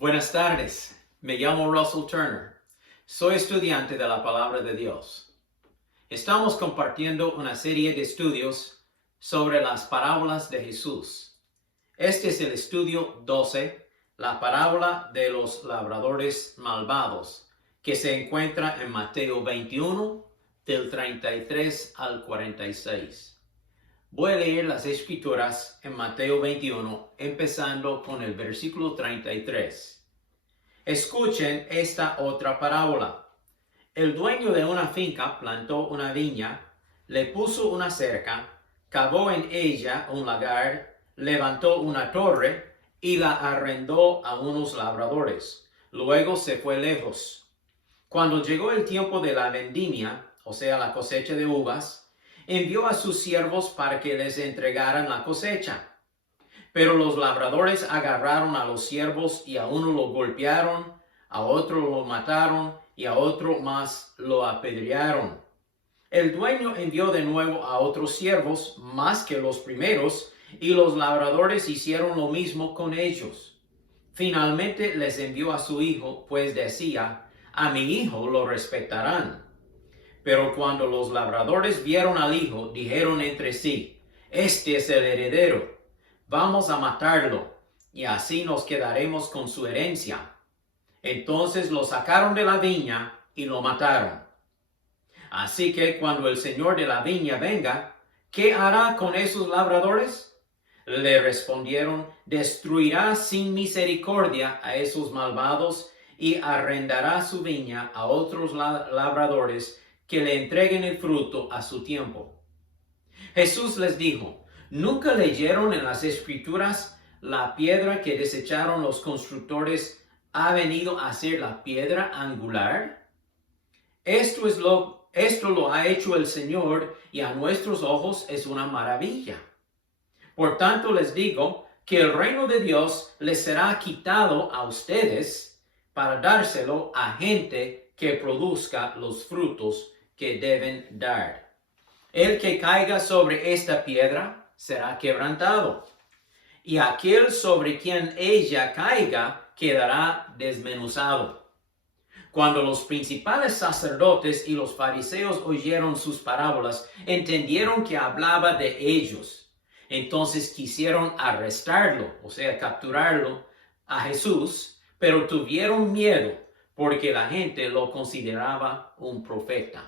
Buenas tardes, me llamo Russell Turner. Soy estudiante de la Palabra de Dios. Estamos compartiendo una serie de estudios sobre las parábolas de Jesús. Este es el estudio 12, la parábola de los labradores malvados, que se encuentra en Mateo 21, del 33 al 46. Voy a leer las escrituras en Mateo 21, empezando con el versículo 33. Escuchen esta otra parábola. El dueño de una finca plantó una viña, le puso una cerca, cavó en ella un lagar, levantó una torre y la arrendó a unos labradores. Luego se fue lejos. Cuando llegó el tiempo de la vendimia, o sea, la cosecha de uvas, envió a sus siervos para que les entregaran la cosecha. Pero los labradores agarraron a los siervos y a uno lo golpearon, a otro lo mataron y a otro más lo apedrearon. El dueño envió de nuevo a otros siervos, más que los primeros, y los labradores hicieron lo mismo con ellos. Finalmente les envió a su hijo, pues decía: a mi hijo lo respetarán. Pero cuando los labradores vieron al hijo, dijeron entre sí: este es el heredero, vamos a matarlo, y así nos quedaremos con su herencia. Entonces lo sacaron de la viña y lo mataron. Así que cuando el señor de la viña venga, ¿qué hará con esos labradores? Le respondieron: destruirá sin misericordia a esos malvados y arrendará su viña a otros labradores que le entreguen el fruto a su tiempo. Jesús les dijo: ¿nunca leyeron en las Escrituras: la piedra que desecharon los constructores ha venido a ser la piedra angular? Esto lo ha hecho el Señor, y a nuestros ojos es una maravilla. Por tanto les digo que el reino de Dios les será quitado a ustedes para dárselo a gente que produzca los frutos que deben dar. El que caiga sobre esta piedra será quebrantado, y aquel sobre quien ella caiga quedará desmenuzado. Cuando los principales sacerdotes y los fariseos oyeron sus parábolas, entendieron que hablaba de ellos. Entonces quisieron arrestarlo, o sea, capturarlo a Jesús, pero tuvieron miedo porque la gente lo consideraba un profeta.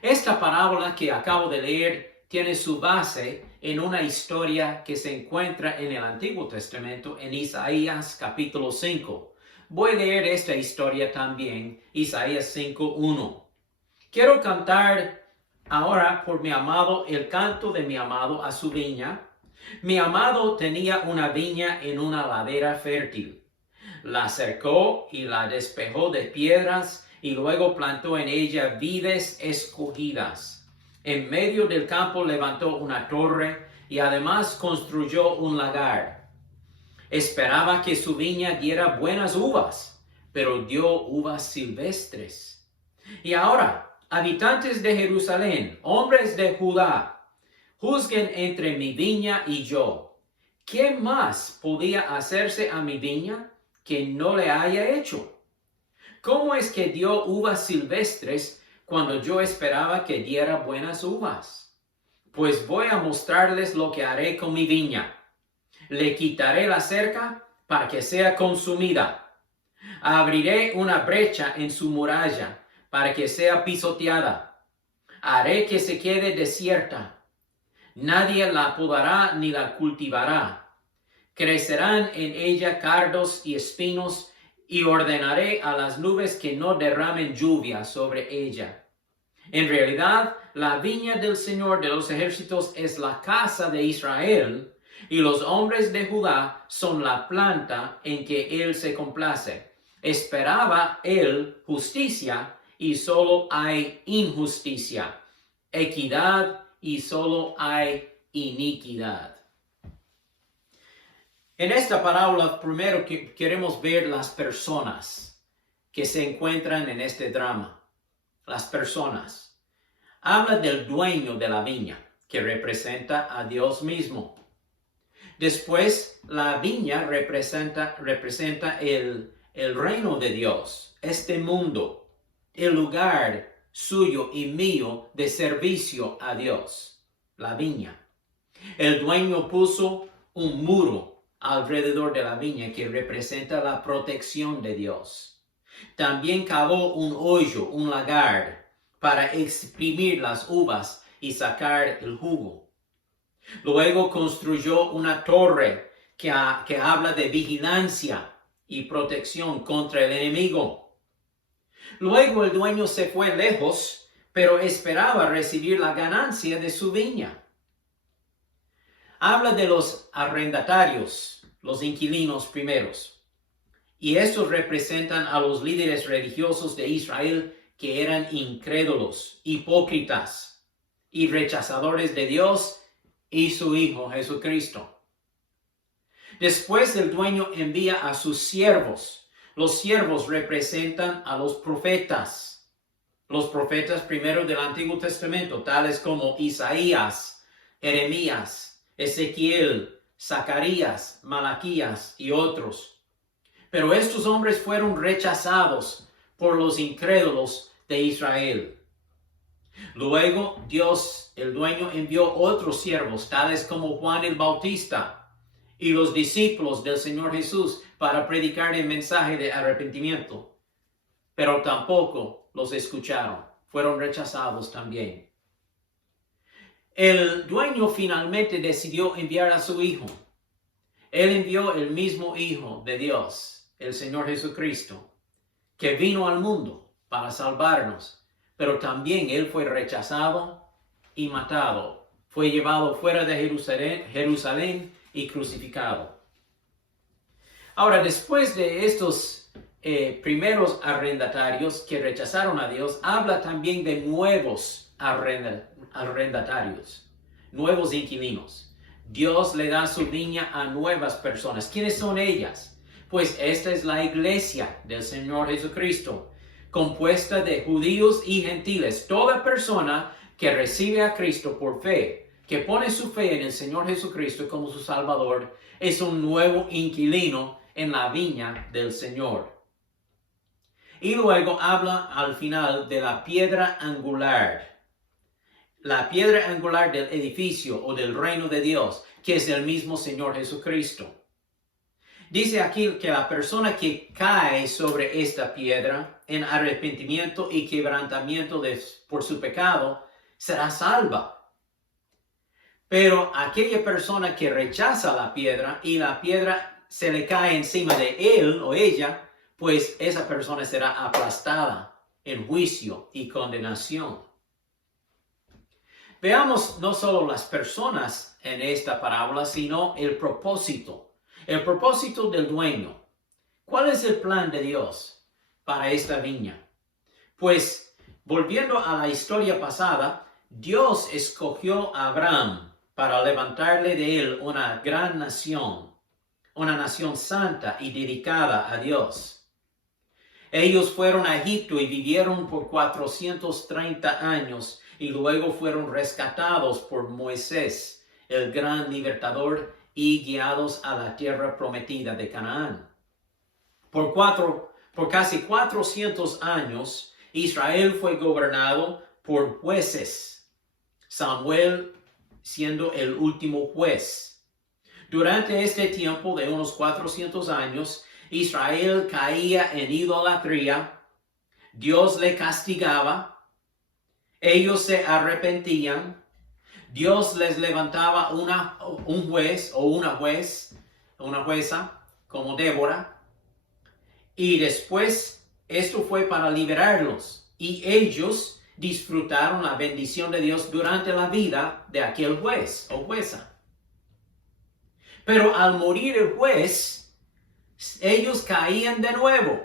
Esta parábola que acabo de leer tiene su base en una historia que se encuentra en el Antiguo Testamento, en Isaías capítulo 5. Voy a leer esta historia también, Isaías 5:1. Quiero cantar ahora por mi amado el canto de mi amado a su viña. Mi amado tenía una viña en una ladera fértil. La cercó y la despejó de piedras, y luego plantó en ella vides escogidas. En medio del campo levantó una torre y además construyó un lagar. Esperaba que su viña diera buenas uvas, pero dio uvas silvestres. Y ahora, habitantes de Jerusalén, hombres de Judá, juzguen entre mi viña y yo. ¿Qué más podía hacerse a mi viña que no le haya hecho? ¿Cómo es que dio uvas silvestres cuando yo esperaba que diera buenas uvas? Pues voy a mostrarles lo que haré con mi viña. Le quitaré la cerca para que sea consumida. Abriré una brecha en su muralla para que sea pisoteada. Haré que se quede desierta. Nadie la podará ni la cultivará. Crecerán en ella cardos y espinos, y ordenaré a las nubes que no derramen lluvia sobre ella. En realidad, la viña del Señor de los ejércitos es la casa de Israel, y los hombres de Judá son la planta en que él se complace. Esperaba él justicia, y solo hay injusticia; equidad, y solo hay iniquidad. En esta parábola primero queremos ver las personas que se encuentran en este drama. Las personas. Habla del dueño de la viña, que representa a Dios mismo. Después, la viña representa el reino de Dios, este mundo, el lugar suyo y mío de servicio a Dios, la viña. El dueño puso un muro alrededor de la viña que representa la protección de Dios. También cavó un hoyo, un lagar, para exprimir las uvas y sacar el jugo. Luego construyó una torre que habla de vigilancia y protección contra el enemigo. Luego el dueño se fue lejos, pero esperaba recibir la ganancia de su viña. Habla de los arrendatarios, los inquilinos primeros. Y estos representan a los líderes religiosos de Israel que eran incrédulos, hipócritas y rechazadores de Dios y su Hijo Jesucristo. Después el dueño envía a sus siervos. Los siervos representan a los profetas. Los profetas primero del Antiguo Testamento, tales como Isaías, Jeremías, Ezequiel, Zacarías, Malaquías y otros. Pero estos hombres fueron rechazados por los incrédulos de Israel. Luego Dios, el dueño, envió otros siervos, tales como Juan el Bautista y los discípulos del Señor Jesús, para predicar el mensaje de arrepentimiento. Pero tampoco los escucharon, fueron rechazados también. El dueño finalmente decidió enviar a su Hijo. Él envió el mismo Hijo de Dios, el Señor Jesucristo, que vino al mundo para salvarnos, pero también Él fue rechazado y matado. Fue llevado fuera de Jerusalén y crucificado. Ahora, después de estos primeros arrendatarios que rechazaron a Dios, habla también de nuevos arrendatarios, nuevos inquilinos. Dios le da su viña a nuevas personas. ¿Quiénes son ellas? Pues esta es la iglesia del Señor Jesucristo, compuesta de judíos y gentiles. Toda persona que recibe a Cristo por fe, que pone su fe en el Señor Jesucristo como su Salvador, es un nuevo inquilino en la viña del Señor. Y luego habla al final de la piedra angular. La piedra angular del edificio o del reino de Dios, que es el mismo Señor Jesucristo. Dice aquí que la persona que cae sobre esta piedra en arrepentimiento y quebrantamiento por su pecado será salva. Pero aquella persona que rechaza la piedra y la piedra se le cae encima de él o ella, pues esa persona será aplastada en juicio y condenación. Veamos no solo las personas en esta parábola, sino el propósito del dueño. ¿Cuál es el plan de Dios para esta viña? Pues, volviendo a la historia pasada, Dios escogió a Abraham para levantarle de él una gran nación, una nación santa y dedicada a Dios. Ellos fueron a Egipto y vivieron por 430 años y luego fueron rescatados por Moisés, el gran libertador, y guiados a la tierra prometida de Canaán. Por casi 400 años, Israel fue gobernado por jueces, Samuel siendo el último juez. Durante este tiempo de unos 400 años, Israel caía en idolatría, Dios le castigaba, ellos se arrepentían, Dios les levantaba un juez o una jueza como Débora, y después esto fue para liberarlos, y ellos disfrutaron la bendición de Dios durante la vida de aquel juez o jueza. Pero al morir el juez, ellos caían de nuevo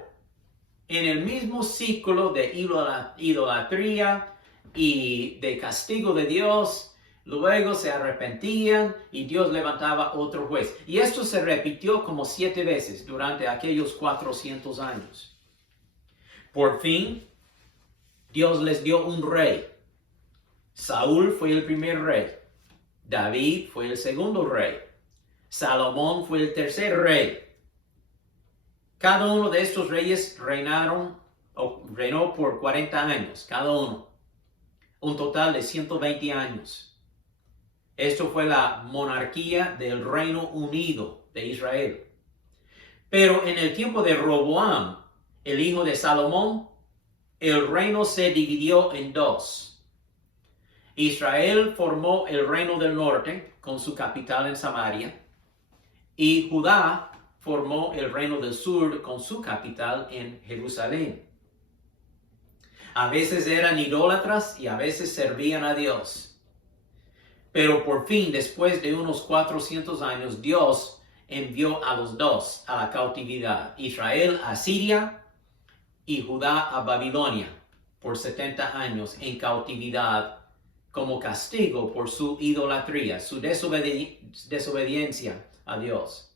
en el mismo ciclo de idolatría y de castigo de Dios. Luego se arrepentían y Dios levantaba otro juez. Y esto se repitió como 7 veces durante aquellos 400 años. Por fin, Dios les dio un rey. Saúl fue el primer rey. David fue el segundo rey. Salomón fue el tercer rey. Cada uno de estos reyes reinó por 40 años, cada uno. Un total de 120 años. Esto fue la monarquía del Reino Unido de Israel. Pero en el tiempo de Roboam, el hijo de Salomón, el reino se dividió en dos. Israel formó el reino del norte con su capital en Samaria, y Judá formó el reino del sur con su capital en Jerusalén. A veces eran idólatras y a veces servían a Dios. Pero por fin, después de unos 400 años, Dios envió a los dos a la cautividad. Israel a Siria y Judá a Babilonia por 70 años en cautividad como castigo por su idolatría, su desobediencia a Dios.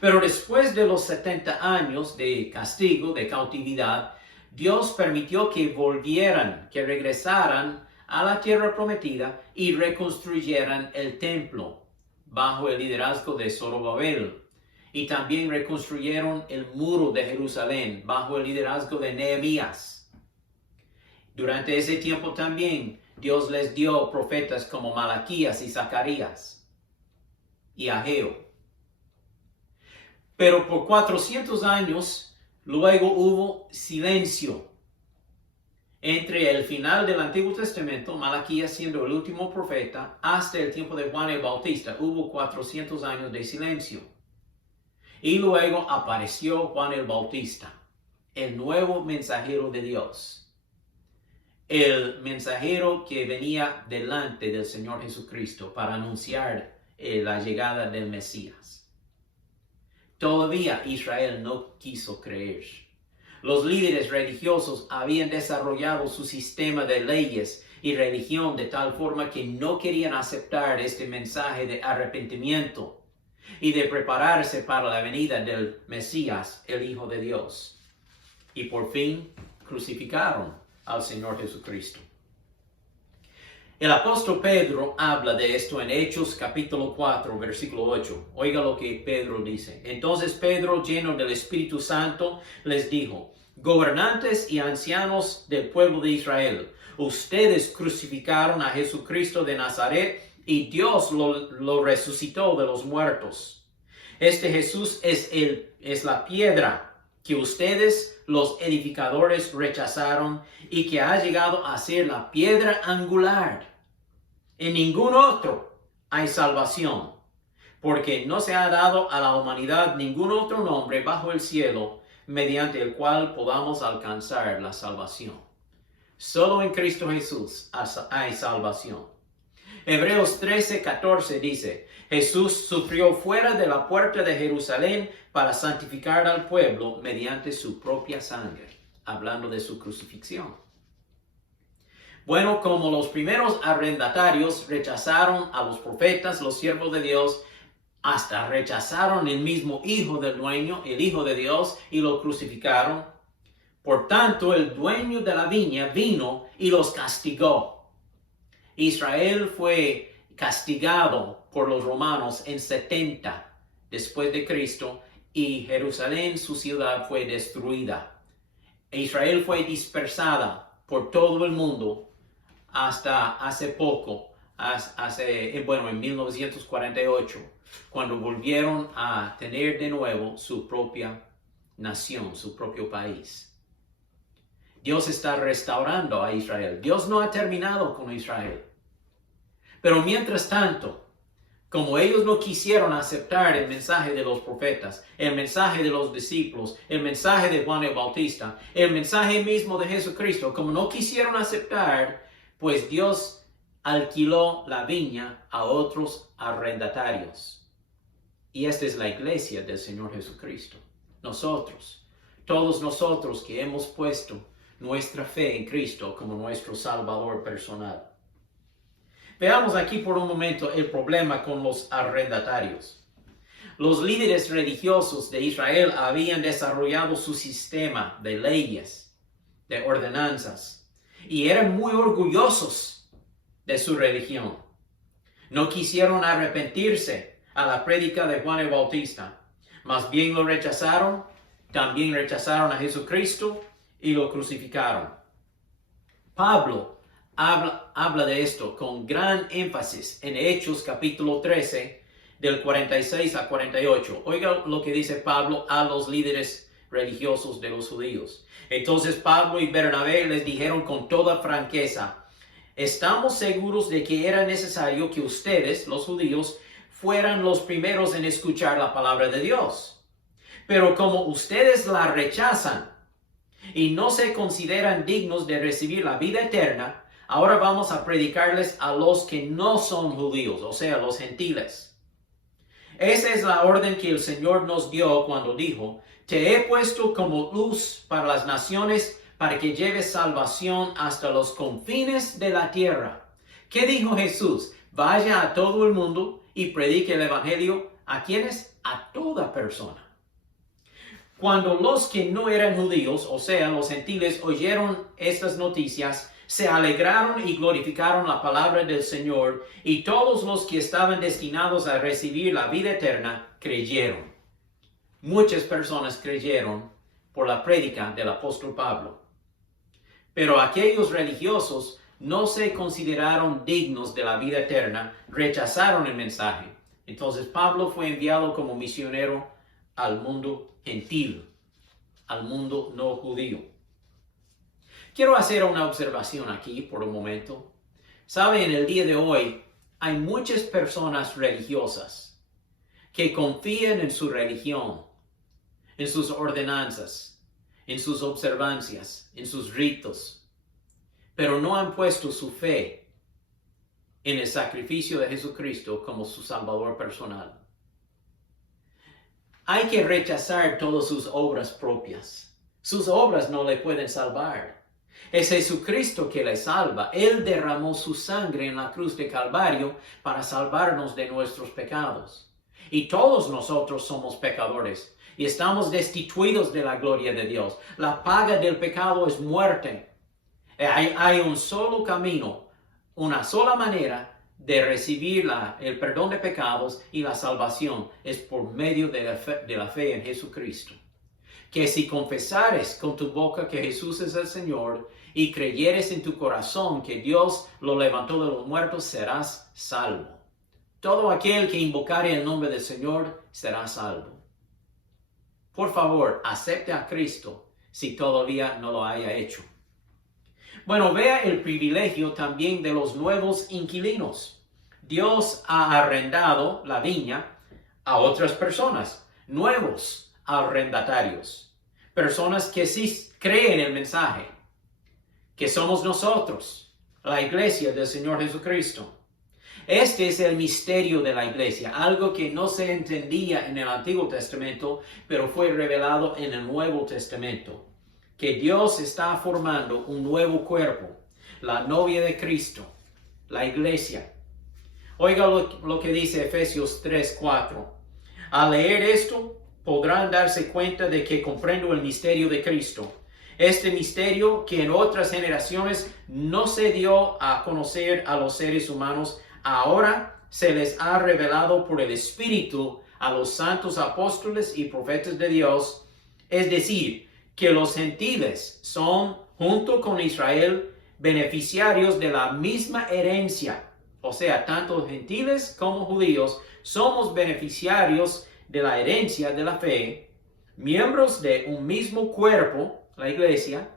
Pero después de los 70 años de castigo, de cautividad, Dios permitió que volvieran, que regresaran a la tierra prometida y reconstruyeran el templo bajo el liderazgo de Zorobabel. Y también reconstruyeron el muro de Jerusalén bajo el liderazgo de Nehemías. Durante ese tiempo también Dios les dio profetas como Malaquías y Zacarías y Ageo. Pero por 400 años luego hubo silencio. Entre el final del Antiguo Testamento, Malaquías siendo el último profeta, hasta el tiempo de Juan el Bautista, hubo 400 años de silencio. Y luego apareció Juan el Bautista, el nuevo mensajero de Dios. El mensajero que venía delante del Señor Jesucristo para anunciar la llegada del Mesías. Todavía Israel no quiso creer. Los líderes religiosos habían desarrollado su sistema de leyes y religión de tal forma que no querían aceptar este mensaje de arrepentimiento y de prepararse para la venida del Mesías, el Hijo de Dios. Y por fin crucificaron al Señor Jesucristo. El apóstol Pedro habla de esto en Hechos capítulo 4, versículo 8. Oiga lo que Pedro dice. Entonces Pedro, lleno del Espíritu Santo, les dijo: gobernantes y ancianos del pueblo de Israel, ustedes crucificaron a Jesucristo de Nazaret y Dios lo resucitó de los muertos. Este Jesús es la piedra que ustedes, los edificadores, rechazaron y que ha llegado a ser la piedra angular. En ningún otro hay salvación, porque no se ha dado a la humanidad ningún otro nombre bajo el cielo mediante el cual podamos alcanzar la salvación. Solo en Cristo Jesús hay salvación. Hebreos 13:14 dice: Jesús sufrió fuera de la puerta de Jerusalén para santificar al pueblo mediante su propia sangre, hablando de su crucifixión. Bueno, como los primeros arrendatarios rechazaron a los profetas, los siervos de Dios, hasta rechazaron el mismo hijo del dueño, el Hijo de Dios, y lo crucificaron. Por tanto, el dueño de la viña vino y los castigó. Israel fue castigado por los romanos en 70 después de Cristo, y Jerusalén, su ciudad, fue destruida. Israel fue dispersada por todo el mundo hasta hace poco, en 1948, cuando volvieron a tener de nuevo su propia nación, su propio país. Dios está restaurando a Israel. Dios no ha terminado con Israel. Pero mientras tanto, como ellos no quisieron aceptar el mensaje de los profetas, el mensaje de los discípulos, el mensaje de Juan el Bautista, el mensaje mismo de Jesucristo, como no quisieron aceptar, pues Dios alquiló la viña a otros arrendatarios. Y esta es la iglesia del Señor Jesucristo. Nosotros, todos nosotros que hemos puesto nuestra fe en Cristo como nuestro Salvador personal. Veamos aquí por un momento el problema con los arrendatarios. Los líderes religiosos de Israel habían desarrollado su sistema de leyes, de ordenanzas, y eran muy orgullosos de su religión. No quisieron arrepentirse a la prédica de Juan el Bautista. Más bien lo rechazaron, también rechazaron a Jesucristo y lo crucificaron. Pablo habla de esto con gran énfasis en Hechos capítulo 13, del 46 a 48. Oiga lo que dice Pablo a los líderes religiosos de los judíos. Entonces Pablo y Bernabé les dijeron con toda franqueza: estamos seguros de que era necesario que ustedes, los judíos, fueran los primeros en escuchar la palabra de Dios. Pero como ustedes la rechazan y no se consideran dignos de recibir la vida eterna, ahora vamos a predicarles a los que no son judíos, o sea, los gentiles. Esa es la orden que el Señor nos dio cuando dijo: te he puesto como luz para las naciones, para que lleves salvación hasta los confines de la tierra. ¿Qué dijo Jesús? Vaya a todo el mundo y predique el evangelio. ¿A quiénes? A toda persona. Cuando los que no eran judíos, o sea, los gentiles, oyeron estas noticias, se alegraron y glorificaron la palabra del Señor, y todos los que estaban destinados a recibir la vida eterna creyeron. Muchas personas creyeron por la prédica del apóstol Pablo. Pero aquellos religiosos no se consideraron dignos de la vida eterna, rechazaron el mensaje. Entonces Pablo fue enviado como misionero al mundo gentil, al mundo no judío. Quiero hacer una observación aquí por un momento. Sabe, en el día de hoy hay muchas personas religiosas que confían en su religión, en sus ordenanzas, en sus observancias, en sus ritos, pero no han puesto su fe en el sacrificio de Jesucristo como su Salvador personal. Hay que rechazar todas sus obras propias. Sus obras no le pueden salvar. Es Jesucristo que le salva. Él derramó su sangre en la cruz de Calvario para salvarnos de nuestros pecados. Y todos nosotros somos pecadores y estamos destituidos de la gloria de Dios. La paga del pecado es muerte. Hay un solo camino, una sola manera de recibir el perdón de pecados y la salvación, es por medio de la fe en Jesucristo. Que si confesares con tu boca que Jesús es el Señor y creyeres en tu corazón que Dios lo levantó de los muertos, serás salvo. Todo aquel que invocare el nombre del Señor será salvo. Por favor, acepte a Cristo si todavía no lo haya hecho. Bueno, vea el privilegio también de los nuevos inquilinos. Dios ha arrendado la viña a otras personas, nuevos arrendatarios, personas que sí creen el mensaje, que somos nosotros, la iglesia del Señor Jesucristo. Este es el misterio de la iglesia, algo que no se entendía en el Antiguo Testamento, pero fue revelado en el Nuevo Testamento. Que Dios está formando un nuevo cuerpo, la novia de Cristo, la iglesia. Oiga lo que dice Efesios 3:4. Al leer esto, podrán darse cuenta de que comprendo el misterio de Cristo. Este misterio que en otras generaciones no se dio a conocer a los seres humanos, ahora se les ha revelado por el Espíritu a los santos apóstoles y profetas de Dios. Es decir, que los gentiles son, junto con Israel, beneficiarios de la misma herencia. O sea, tanto gentiles como judíos somos beneficiarios de la herencia de la fe, miembros de un mismo cuerpo, la iglesia,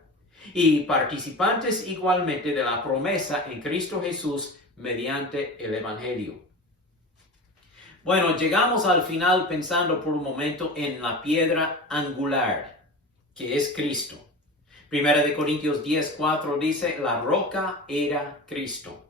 y participantes igualmente de la promesa en Cristo Jesús mediante el Evangelio. Bueno, llegamos al final pensando por un momento en la piedra angular, que es Cristo. Primera de Corintios 10:4 dice, la roca era Cristo.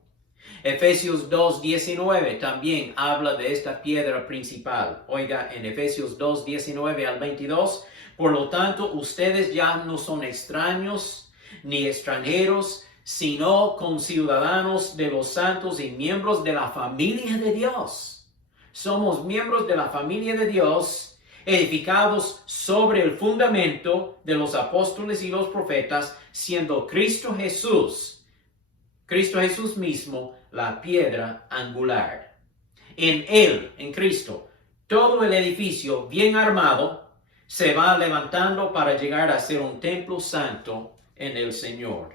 Efesios 2:19 también habla de esta piedra principal. Oiga, en Efesios 2:19 al 22, por lo tanto, ustedes ya no son extraños ni extranjeros, sino conciudadanos de los santos y miembros de la familia de Dios. Somos miembros de la familia de Dios, edificados sobre el fundamento de los apóstoles y los profetas, siendo Cristo Jesús mismo, la piedra angular. En Él, en Cristo, todo el edificio bien armado se va levantando para llegar a ser un templo santo en el Señor.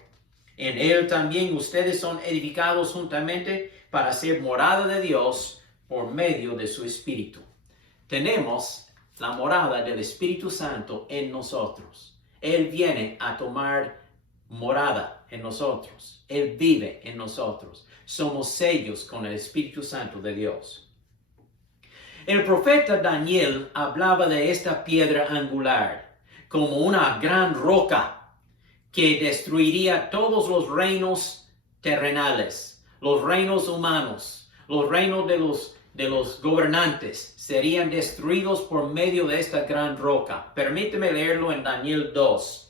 En Él también ustedes son edificados juntamente para ser morada de Dios por medio de su Espíritu. Tenemos la morada del Espíritu Santo en nosotros. Él viene a tomar morada en nosotros. Él vive en nosotros. Somos sellos con el Espíritu Santo de Dios. El profeta Daniel hablaba de esta piedra angular como una gran roca que destruiría todos los reinos terrenales, los reinos humanos, los reinos de los gobernantes serían destruidos por medio de esta gran roca. Permíteme leerlo en Daniel 2.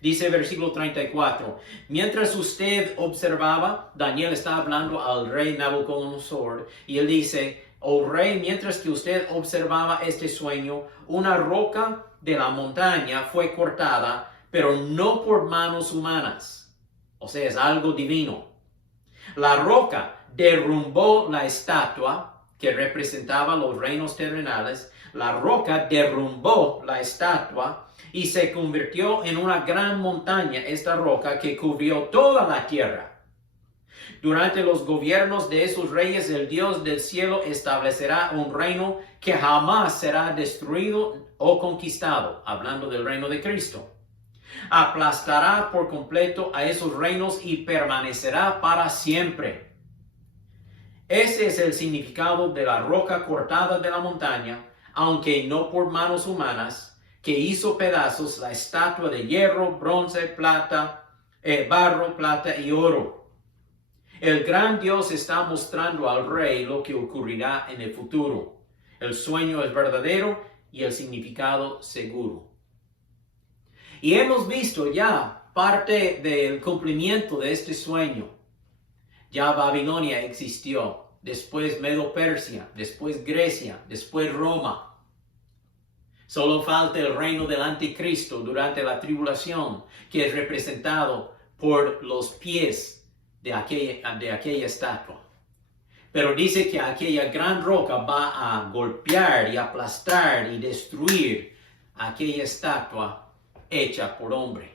Dice versículo 34, mientras usted observaba, Daniel está hablando al rey Nabucodonosor, y él dice, oh rey, mientras que usted observaba este sueño, una roca de la montaña fue cortada, pero no por manos humanas. O sea, es algo divino. La roca derrumbó la estatua que representaba los reinos terrenales. La roca derrumbó la estatua y se convirtió en una gran montaña, esta roca que cubrió toda la tierra. Durante los gobiernos de esos reyes, el Dios del cielo establecerá un reino que jamás será destruido o conquistado, hablando del reino de Cristo. Aplastará por completo a esos reinos y permanecerá para siempre. Ese es el significado de la roca cortada de la montaña, aunque no por manos humanas, que hizo pedazos la estatua de hierro, bronce, plata, barro, plata y oro. El gran Dios está mostrando al rey lo que ocurrirá en el futuro. El sueño es verdadero y el significado seguro. Y hemos visto ya parte del cumplimiento de este sueño. Ya Babilonia existió, después Medo-Persia, después Grecia, después Roma. Solo falta el reino del anticristo durante la tribulación, que es representado por los pies de aquella estatua. Pero dice que aquella gran roca va a golpear y aplastar y destruir aquella estatua hecha por hombre.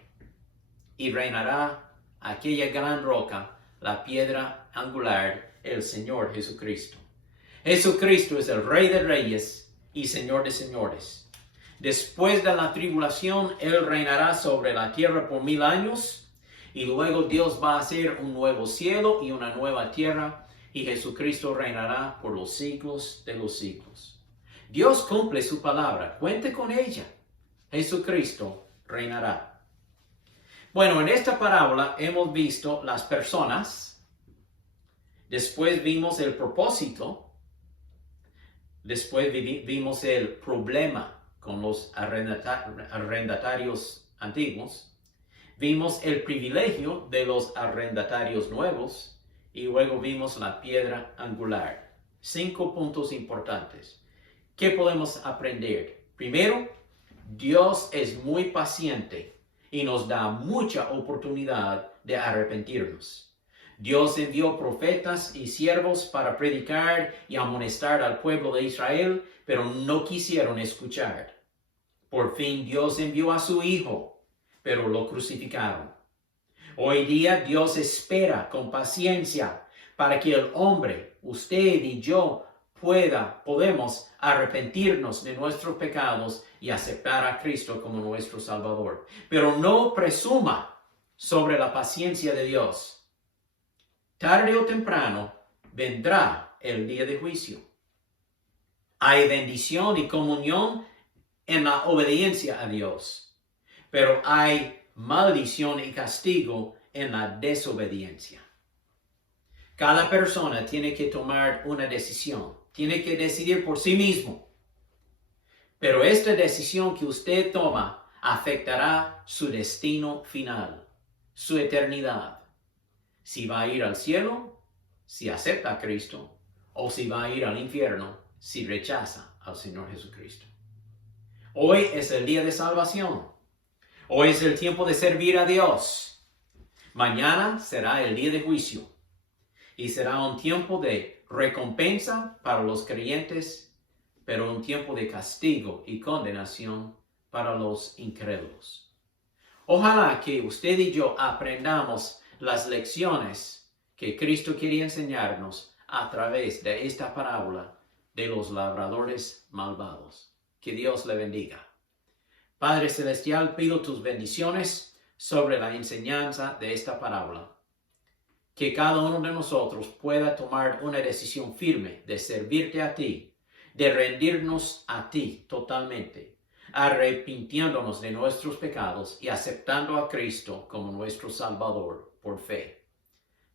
Y reinará aquella gran roca, la piedra angular, el Señor Jesucristo. Jesucristo es el Rey de Reyes y Señor de Señores. Después de la tribulación, Él reinará sobre la tierra por 1000 años. Y luego Dios va a hacer un nuevo cielo y una nueva tierra. Y Jesucristo reinará por los siglos de los siglos. Dios cumple su palabra. Cuente con ella. Jesucristo reinará. Bueno, en esta parábola hemos visto las personas. Después vimos el propósito. Después vimos el problema con los arrendatarios antiguos. Vimos el privilegio de los arrendatarios nuevos. Y luego vimos la piedra angular. 5 puntos importantes. ¿Qué podemos aprender? Primero, Dios es muy paciente y nos da mucha oportunidad de arrepentirnos. Dios envió profetas y siervos para predicar y amonestar al pueblo de Israel, pero no quisieron escuchar. Por fin Dios envió a su Hijo, pero lo crucificaron. Hoy día Dios espera con paciencia para que el hombre, usted y yo, podemos arrepentirnos de nuestros pecados y aceptar a Cristo como nuestro Salvador. Pero no presuma sobre la paciencia de Dios. Tarde o temprano vendrá el día de juicio. Hay bendición y comunión en la obediencia a Dios, pero hay maldición y castigo en la desobediencia. Cada persona tiene que tomar una decisión, tiene que decidir por sí mismo. Pero esta decisión que usted toma afectará su destino final, su eternidad. Si va a ir al cielo, si acepta a Cristo, o si va a ir al infierno, si rechaza al Señor Jesucristo. Hoy es el día de salvación. Hoy es el tiempo de servir a Dios. Mañana será el día de juicio. Y será un tiempo de recompensa para los creyentes, pero un tiempo de castigo y condenación para los incrédulos. Ojalá que usted y yo aprendamos las lecciones que Cristo quiere enseñarnos a través de esta parábola de los labradores malvados. Que Dios le bendiga. Padre Celestial, pido tus bendiciones sobre la enseñanza de esta parábola. Que cada uno de nosotros pueda tomar una decisión firme de servirte a ti, de rendirnos a ti totalmente, arrepintiéndonos de nuestros pecados y aceptando a Cristo como nuestro Salvador por fe.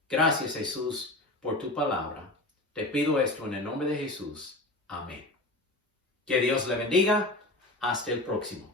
Gracias, Jesús, por tu palabra. Te pido esto en el nombre de Jesús. Amén. Que Dios le bendiga. Hasta el próximo.